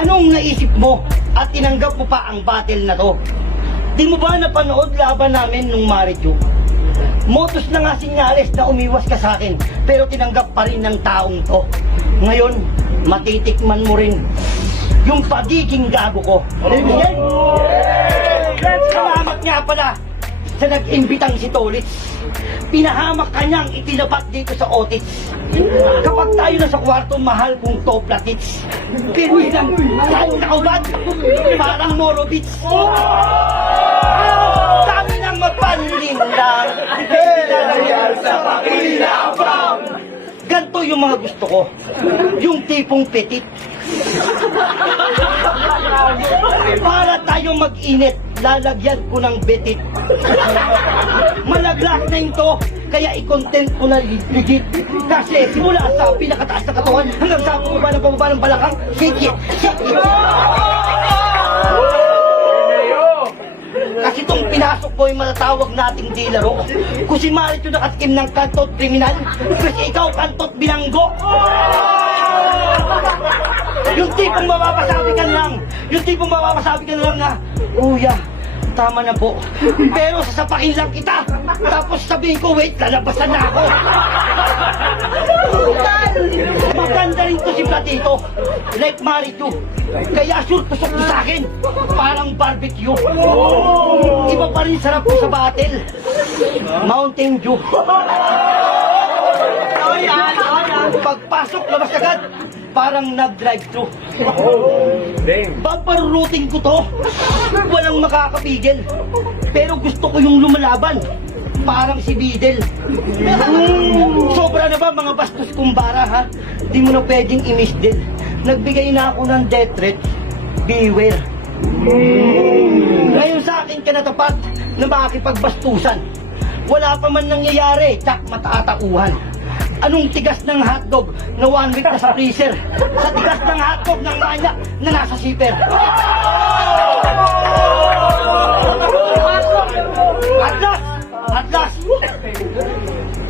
Anong naisip mo at tinanggap mo pa ang battle na to? Di mo ba napanood laban namin nung Marichu? Motos na nga sinyales na umiwas ka sa akin, pero tinanggap pa rin ng taong to. Ngayon, matitikman mo rin yung pagiging gago ko. Salamat nga pala sa nag-imbitang si Tolitz. Pinahamak ka niyang itinapat dito sa Otits. Kapag tayo na sa kwarto, mahal kong toplatits. Pero lang, tayo nakaubad, parang Morovits. Kami nang magpanlindang, pinalagal sa pakinabang. Ganto yung mga gusto ko, yung tipong petit. Para tayo mag-init, lalagyan ko ng betit. Malaglag na yun to, kaya i-content ko na legit. Kasi simula sa pinakataas na katawan hanggang sa pababa ng balakang, shake it, shake it. Kasi itong pinasok ko yung matatawag nating dilaro. Kung si Marichu nakatikim ng kantot kriminal, kasi ikaw kantot bilanggo. Yung tipong mapapasabi ka na lang na, Kuya, tama na po. Pero sasapakin lang kita. Tapos sabihin ko, wait, lalabasan na ako. Maganda rin to si Platito. Like Marichu. Kaya sure tusok to sa akin. Parang barbecue. Iba pa rin sarap ko sa battle. Mountain Dew. Pagpasok, labas agad. Parang nag-drive-thru. Paparurutin ko to. Walang makakapigil. Pero gusto ko yung lumalaban. Parang si Bidel. Sobra na ba mga bastos kumbara, ha? Di mo na pwedeng i-misdel. Nagbigay na ako ng death threat. Beware. Ngayon sa akin ka natapat na makakipagbastusan. Wala pa man nangyayari, tsak matatauhan. Anong tigas ng hotdog na 1 week na sa freezer? Sa tigas ng hotdog ng manyak na nasa zipper.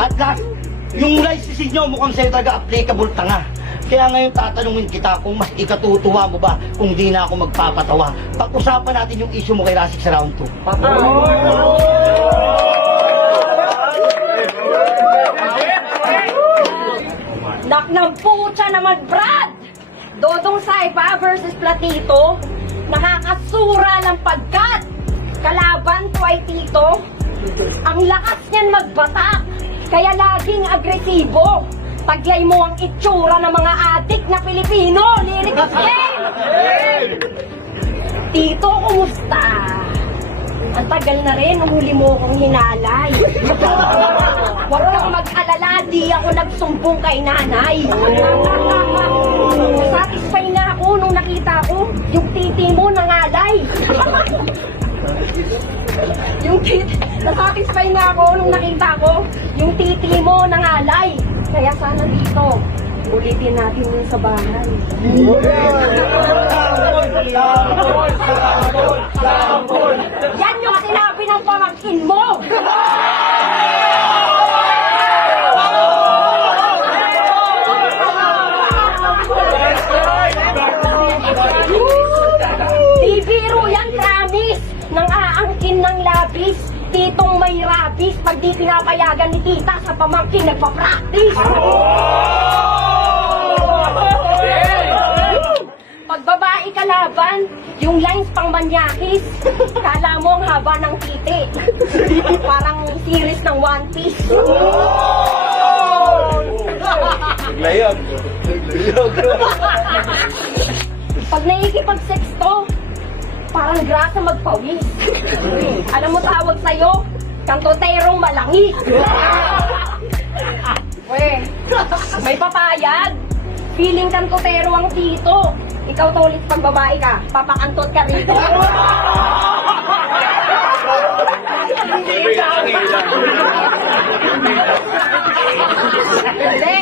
At last, yung license nyo mukhang sa'yo talaga applicable tanga. Kaya ngayon tatanungin kita kung mas ikatutuwa mo ba kung di na ako magpapatawa. Pag-usapan natin yung issue mo kay Rasik sa round 2. Nak ng putya naman, Brad! Dodong Saiba versus Platito, nakakasura ng pagkat. Kalaban ko ay Tito. Ang lakas niyan magbatak, kaya laging agresibo. Taglay mo ang itsura ng mga adik na Pilipino. Lyrics game! Tito, kumusta? Ang tagal na rin, huli mo akong hinalay. Huwag kang mag-alala, di ako nagsumbong kay nanay. Satisfy nga ako nung nakita ko yung titi mo nangalay. Nasatisfy nga ako nung nakita ko yung titi mo nangalay. Kaya sana dito, ulitin natin yun sa bahay. Yan yung sinabi ng pamangkin mo! Di biro yan, promise! Nang aangkin ng labis, titong may rabis, pag di pinapayagan ni tita sa pamangkin nagpa-practice. Pag babae kalaban, yung lines pang manyakis, kala mo ang haba ng titi. Parang series ng One Piece. Layag. Pag naikipag-sex to, parang grasa magpawis. Alam mo tawag sa'yo? Kantoterong malangis. Weh, may papayag. Feeling kantotero ang tito. Ikaw to ulit pag babae ka, papakantot ka rito. Hindi.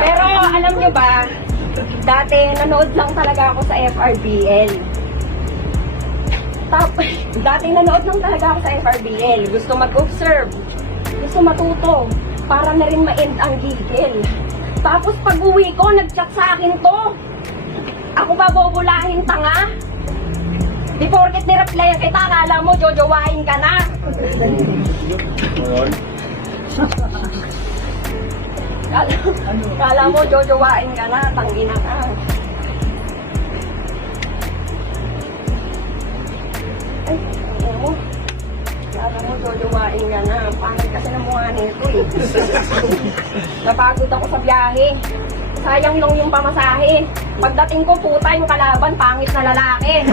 Pero alam nyo ba, dati nanood lang talaga ako sa FRBL. Dati nanood lang talaga ako sa FRBL. Gusto mag-observe. Gusto matuto. para na rin ma-end ang gigil. Tapos pag uwi ko, nag-chat sa akin to. Ako ba bobulahin tanga? Di porket ni-replyan kita, akala mo jojowain ka na. Ngayon, Kala mo jojowain ka na, tangina ka. Ay, ano mo? Kala mo jojowain ka na. Pangit kasi ng mukha nito eh. Napagod ako sa biyahe. Sayang lang yung pamasahe. Pagdating ko, puta yung kalaban, pangit na lalaki.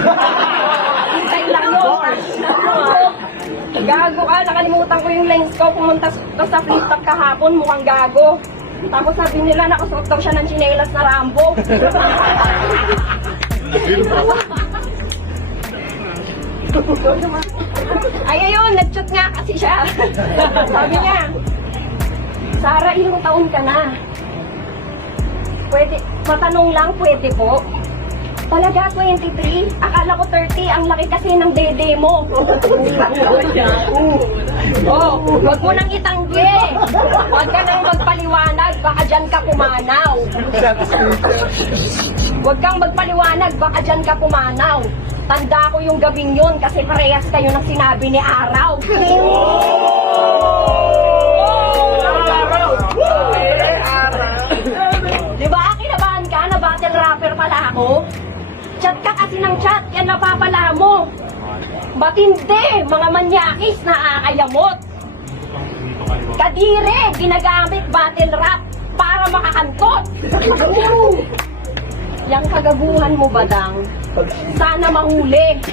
Hintay lang yun. Gago ka, nakalimutan ko yung lens ko. Pumunta ko sa flip top kahapon, mukhang gago. Tapos sabi nila, nakasuot daw siya ng tsinelas na Rambo. Ay, ayun, nag-chat nga kasi siya. Sabi niya, Sarah, ilang taon ka na? Pwede, matanong lang, pwede po? Talaga, 23? Akala ko 30, ang laki kasi ng dede mo. Oh, wag mo nang itanggi. Wag ka nang magpaliwanag, baka dyan ka pumanaw. Wag kang magpaliwanag, baka dyan ka pumanaw. Tanda ko yung gabing yun kasi parehas kayo ng sinabi ni Araw. Diba, kinabahan ka na battle rapper pala ako? Chat ka kasi ng chat, yan napapala mo. Matindi, mga manyakis na aakayamot. Kadire, ginagamit battle rap para makakantot. Yang kagaguhan mo, badang, sana mahuli.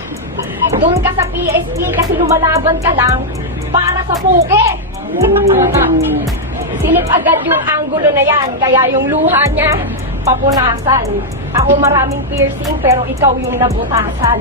Doon ka sa PSP kasi lumalaban ka lang para sa puke. Sinip agad yung anggulo na yan, kaya yung luha niya papunasan. Ako maraming piercing pero ikaw yung nabutasan.